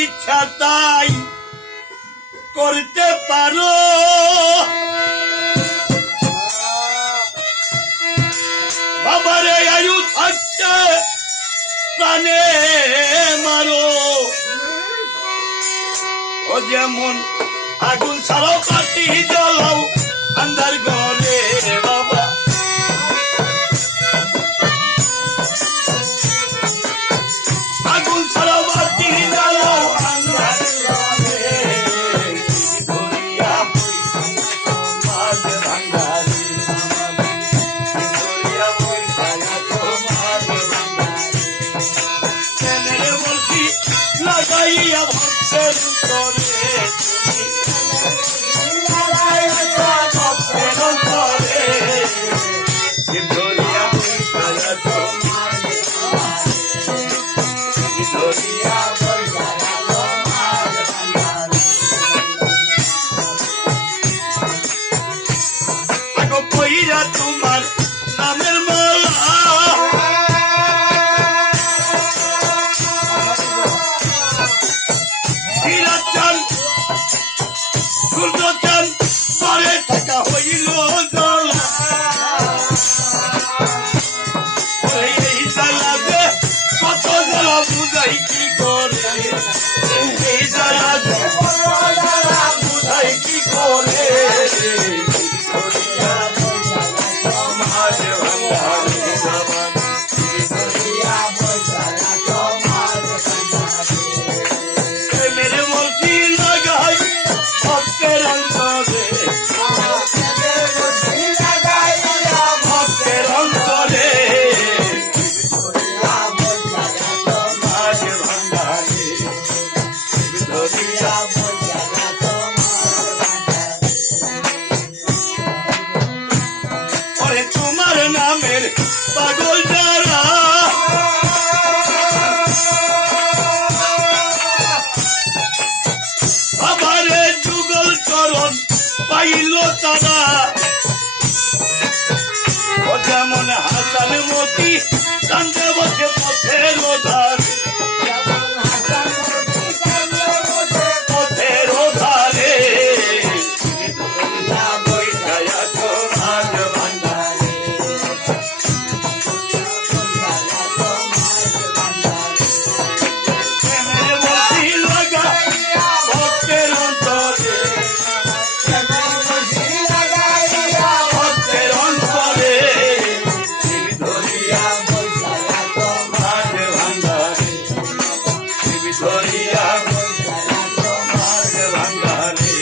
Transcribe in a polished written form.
ইচ্ছা তাই করতে পারো, বাবারে আয়ু থাকতে প্রাণে মারো। ও যেমন আগুন ছাড়াও পাতি জ্বলাও আন্ধার ঘরে বাবা, আগুন ছাড়াও পাতি জ্বলাও আন্ধার ঘরে, ধরিয়া মাঝ ভাঙ্গারি, ধরিয়া বৈশায়া তোমার ভাঙ্গারি, কেনে বলছি লাগাইয়া ভক্তের করে তোমার নামের মালা, হীরা চান সূর্য চান পরে থাকা হইল জলা, এই জ্বালাবে কত জ্বালা বুঝাই কি করে, এই জ্বালাবে বুঝাই কি করে, মেরে মলকি লাগাই ভক্তের অন্তরে, ভক্তের অন্তরে মাঝে ভান্ডারে, ওরে তোমার নামের পাগল যারা, আবারে যুগল চরণ পাইল তারা, ও যেমন হাসান মতি কান্দে বসে পথের ধারে, পথের ধারে বৈশায়া তোমার ভান্ডারে, প্রেমের মতি লাগা ভক্তের অন্তরে, ভক্তের অন্তরে ধরিয়া তোমার ভান্ডারে, ধরিয়া তোমার ভান্ডারে।